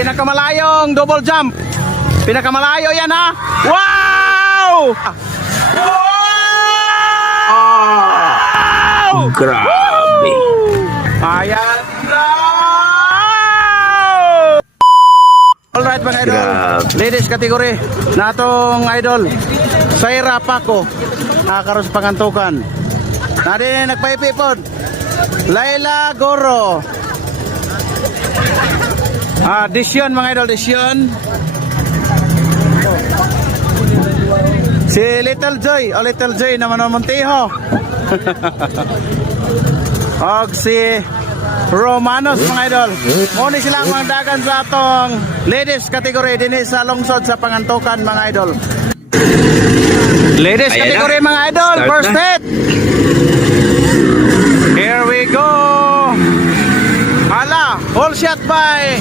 pinakamalayong double jump. Pinakamalayo yan ha. Wow! Wow! Grabe. Ayan na! Alright mga idol, Grabe. ladies category natong idol Saira Paco nakakaroon sa pangantukan. Nadin nagpaipipod Laila Goro. Disyon mga idol, Disyon. Si Little Joy, Little Joy naman ang Montijo. Og si Romanos mga idol. Muna silang mga dagan sa atong ladies category din sa lungsod sa pangantukan mga idol. Ladies Ayan category na. mga idol, Start first na. hit. Here we go. Hala, all shot by